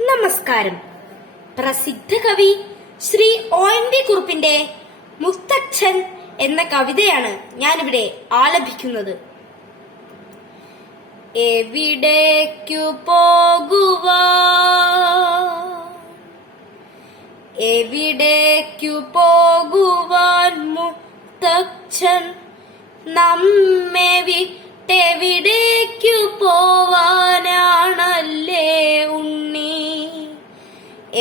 നമസ്കാരം. പ്രസിദ്ധ കവി ശ്രീ ONV കുറുപ്പിന്റെ മുത്തച്ഛൻ എന്ന കവിതയാണ് ഞാനിവിടെ ആലപിക്കുന്നത്. എവിടേക്കു പോകുവാൻ മുത്തച്ഛൻ നമ്മെ വിട്ടെവിടേക്കു പോവാനാണല്ലേ ഉണ്ണി?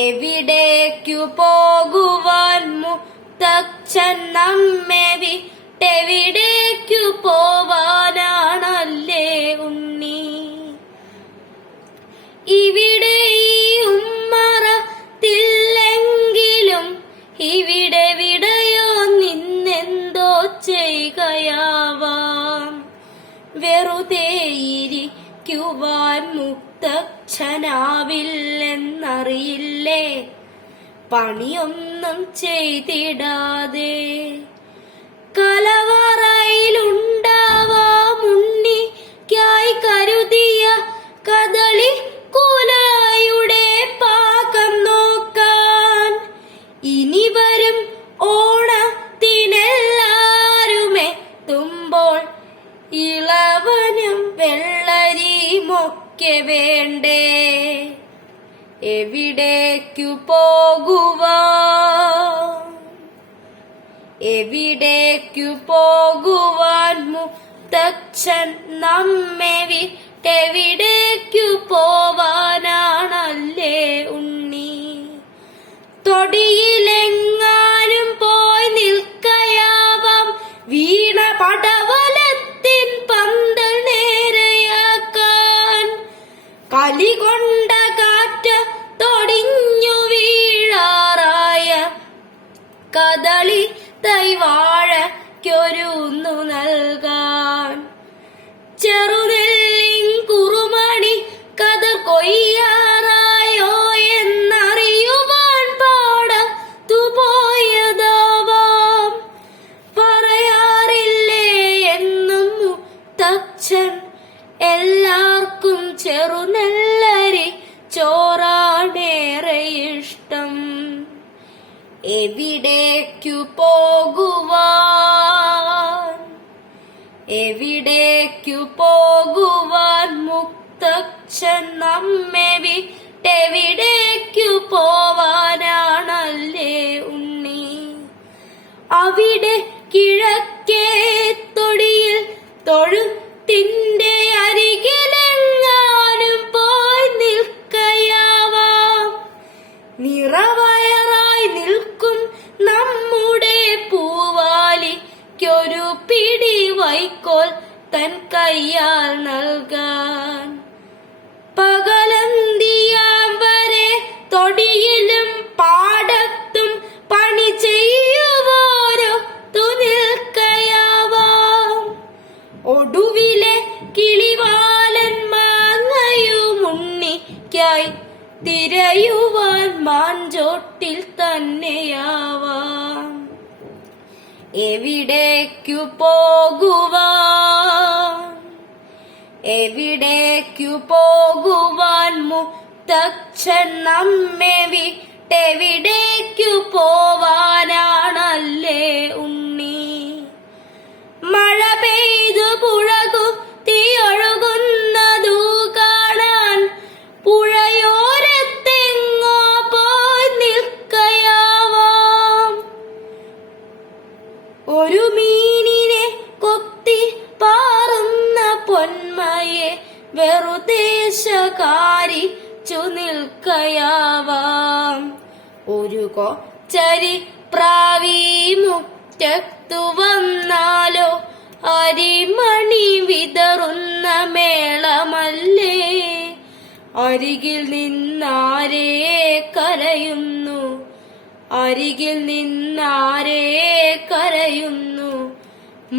എവിടേക്കു പോകുവാൻ മുത്തച്ഛൻ നമ്മെ വിട്ടെവിടേക്കു പോവാനാണല്ലേ ഉണ്ണി? ഇവിടെ ഈ ഉമ്മറത്തില്ലെങ്കിലും ഇവിടെ വിടയോ നിന്നെന്തോ ചെയ്യുകയാവാം. വെറുതെ ഇരിക്കുവാൻ മുത്തച്ഛനാവില്ലെന്നറിയില്ലേ? പണിയൊന്നും ചെയ്തിടാതെ കലവറയിലുണ്ടാവാം ഉണ്ണിക്കായി കരുതിയ കദളി കുലയുടെ പാകം നോക്കാൻ. ഇനി വരും ഓണത്തിനെല്ലാരുമെത്തുമ്പോൾ ഇളവനും വെള്ളരിയുമൊക്കെ വേണ്ടേ? എവിടേക്കു പോകുവാൻ മുത്തച്ഛൻ നമ്മെ വിട്ടെവിടേക്കു പോവാനാണല്ലേ ഉണ്ണി? തൊടിയിലെങ്ങാനും പോയി നിൽക്കയാവാം വീണ പടവലത്തിൻ പന്തൽ നേരെയാക്കാൻ. കലികൊണ്ട കാറ്റ് തൊടിഞ്ഞു വീഴാറായ കദളി തൈവാഴയ്ക്കൊരുന്നു നൽകാൻ. ചെറുനെല്ലിൻ കുറുമണി കതിർ കൊയ്യാറായോ എന്നറിയുവാൻ പാടത്തുപോയതാവാം. പറയാറില്ലേ എന്നും മുത്തച്ഛൻ എല്ലാവർക്കും ചെറുനെല്ലരി ചോറാണേറെ ഇഷ്ടം. എവിടേക്കു പോകുവാൻ മുത്തച്ഛൻ നമ്മെ വിട്ടെവിടേക്കു പോവാനാണല്ലേ ഉണ്ണി? അവിടെ കിഴക്കേ തൊടിയിൽ തൊഴുത്തിന്റെ അരികിലെങ്ങാനും പോയി നിൽക്കയാവാം. നിറവയറായി നിൽക്കും നമ്മുടെ പൂവാലിക്കൊരു പിടി വൈക്കോൽ തൻ കയ്യാൽ നൽകാൻ. പകലന്തിയാം വരെ തൊടിയിലും പാടത്തും പണി ചെയ്യുവോരൊത്തു നിൽക്കയാവാം. ഒടുവിലെ കിളിവാലൻ മാങ്ങയുമുണ്ണിക്കായി തിരയുവാൻ മാഞ്ചോട്ടിൽ തന്നെയാവാം. എവിടേക്കു പോകുവാൻ മുത്തച്ഛൻ നമ്മെ വിട്ടെവിടേക്കു പോവാനാണല്ലേ ഉണ്ണി? മഴ പെയ്തു പുഴകുത്തിയൊഴുകുന്നതു കാണാൻ പുഴയോരത്തെങ്ങോ പോയി നിൽക്കയാവാം. ഒരു മീനിനെ കൊത്തി പാറുന്ന പൊന്മയെ വെറുതെ ശകാരിച്ചു നിൽക്കയാവാം. ഒരു കൊച്ചരി പ്രാവി മുറ്റത്തു വന്നാലോ അരിമണി വിതറുന്ന മേളമല്ലേ? അരികിൽ നിന്നാരേ കരയുന്നു?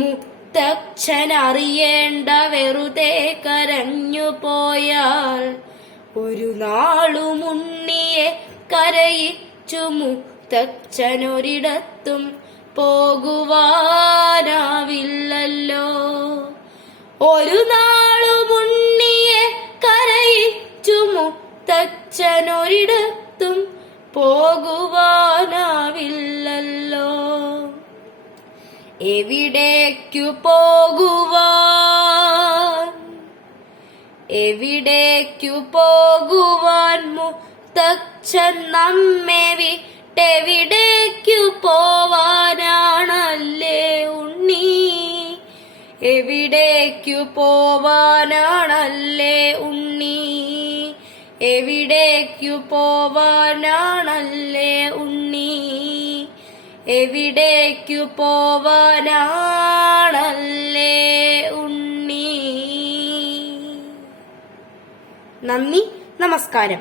മുത്തച്ഛൻ അറിയേണ്ട, വെറുതെ കരഞ്ഞു പോയാൽ ഒരു നാളും ഉണ്ണിയെ കരയിച്ചു മുത്തച്ഛനൊരിടത്തും പോകുവാനാവില്ലല്ലോ. ഒരു നാളും ഉണ്ണിയെ കരയിച്ചു മുത്തച്ഛനൊരിടത്തും പോകുവാനാവില്ലല്ലോ. എവിടേക്കു പോകുവാൻ, എവിടേക്കു പോകുവാൻ മുത്തച്ഛൻ നമ്മെ വിട്ടെവിടേക്കു പോവാനാണല്ലേ ഉണ്ണി, എവിടേക്കു പോവാനാണല്ലേ ഉണ്ണി, എവിടേക്കു പോവാനാണല്ലേ ഉണ്ണി, എവിടേക്കു പോവാനാണല്ലേ ഉണ്ണി. നന്ദി, നമസ്കാരം.